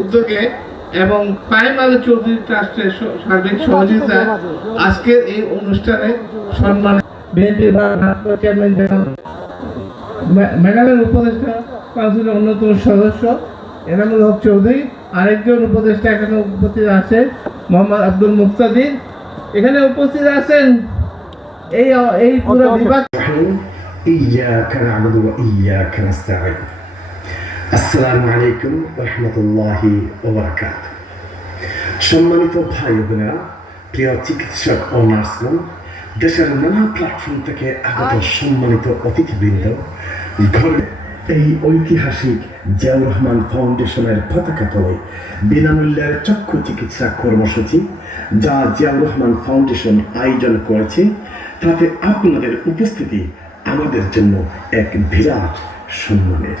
উদ্যোগে এবং চৌধুরী ট্রাস্টের সার্বিক সহযোগিতা আজকের এই অনুষ্ঠানে আরেকজন উপদেষ্টা এখানে উপস্থিত আছে মোহাম্মদ আব্দুল মুক্তাদির। এখানে উপস্থিত আছেন এই পুরো বিভাগ আসসালামু আলাইকুম রহমতুল্লাহি ওবরাকাত। সম্মানিত ভাই বোনেরা প্রিয় চিকিৎসক ও নার্সগণ দেশের নানা প্ল্যাটফর্ম থেকে আগত সম্মানিত অতিথিবৃন্দ ঘরে এই ঐতিহাসিক জিয়াউর রহমান ফাউন্ডেশনের পতাকা তলে বিনামূল্যের চক্ষু চিকিৎসা কর্মসূচি যা জিয়াউর রহমান ফাউন্ডেশন আয়োজন করেছে তাতে আপনাদের উপস্থিতি আমাদের জন্য এক বিরাট সম্মানের।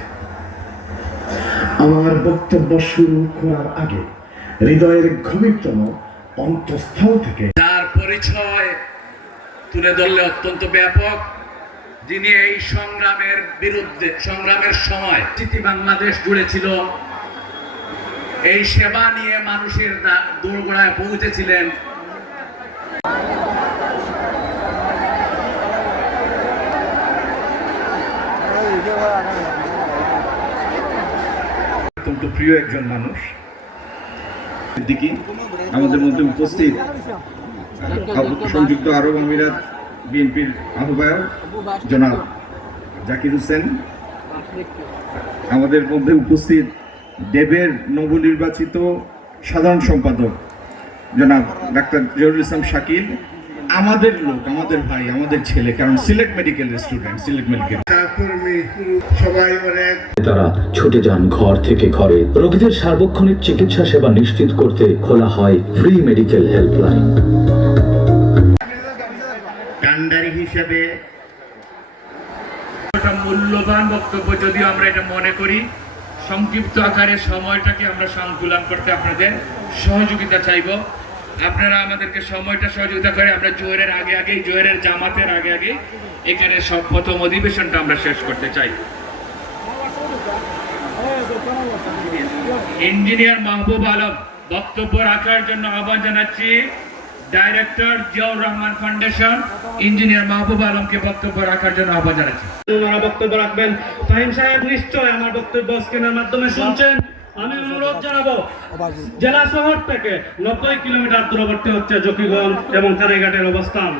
আমার বক্তব্য শুরু করার আগে হৃদয়ের গভীরতম অন্তঃস্থল থেকে তার পরিচয় তুলে ধরলে অত্যন্ত ব্যাপক। যিনি এই সংগ্রামের বিরুদ্ধে, সংগ্রামের সময় চিঠি বাংলাদেশ জুড়ে ছিল এই সেবা নিয়ে মানুষের দোরগোড়ায় পৌঁছেছিলেন। অত্যন্ত প্রিয় একজন মানুষ। সিদ্দিকী আমাদের মধ্যে উপস্থিত সংযুক্ত আরব আমিরাত বিএনপির আহ্বায়ক জনাব জাকির হোসেন। আমাদের মধ্যে উপস্থিত দেবের নবনির্বাচিত সাধারণ সম্পাদক জনাব ডাক্তার জহুরুল ইসলাম শাকিল। আমাদের লোক আমাদের ভাই আমাদের ছেলে কারণ সিলেট মেডিকেলের স্টুডেন্ট সিলেট মেডিকেল তারা ছুটে যান ঘর থেকে ঘরে। রোগীদের সার্বক্ষণিক চিকিৎসা সেবা নিশ্চিত করতে খোলা হয় ফ্রি মেডিকেল হেল্পলাইন কান্ডারি হিসেবে মূল্যবান বক্তব্য যদিও আমরা এটা মনে করি সংক্ষিপ্ত আকারে সময়টাকে আমরা সংকুলন করতে আপনাদের সহযোগিতা চাইব। আপনারা আমাদেরকে সময়টা সহযোগিতা করে, আমরা জোহরের আগে আগে জোহরের জামাতের আগে আগে এখানে সব প্রথম অধিবেশনটা আমরা শেষ করতে চাই। ইঞ্জিনিয়ার মাহবুব আলম, বক্তব্য রাখার জন্য আহ্বান জানাচ্ছি। Director Ziaur Rahman foundation engineer Mahbub আলমকে বক্তব্য রাখার জন্য আহ্বান জানাচ্ছি। বক্তব্য রাখবেন। ফাহিম সাহেব নিশ্চয় আমার বক্তব্য স্ক্রিনের মাধ্যমে শুনছেন। আমি অনুরোধ জানাব, জেলা শহর থেকে নব্বই কিলোমিটার দূরবর্তী হচ্ছে জকিগঞ্জ এবং কানাইঘাটের অবস্থান।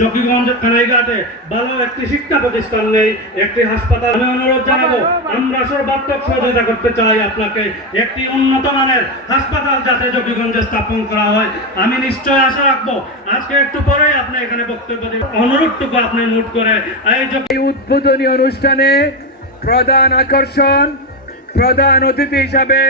জকিগঞ্জ কানাইঘাটে ভালো একটি শিক্ষা প্রতিষ্ঠান নেই, একটি হাসপাতাল। আমি অনুরোধ জানাব, আমরা সর্বাত্মক সহযোগিতা করতে চাই আপনাকে, একটি উন্নত মানের হাসপাতাল যাতে জকিগঞ্জে স্থাপন করা হয়। আমি নিশ্চয় আশা রাখব, আজকে একটু পরেই আপনি এখানে বক্তব্য দেবেন। অনুরোধটুকু আপনি নোট করে এই উদ্বোধনী অনুষ্ঠানে প্রধান আকর্ষণ প্রধান অতিথি হিসাবে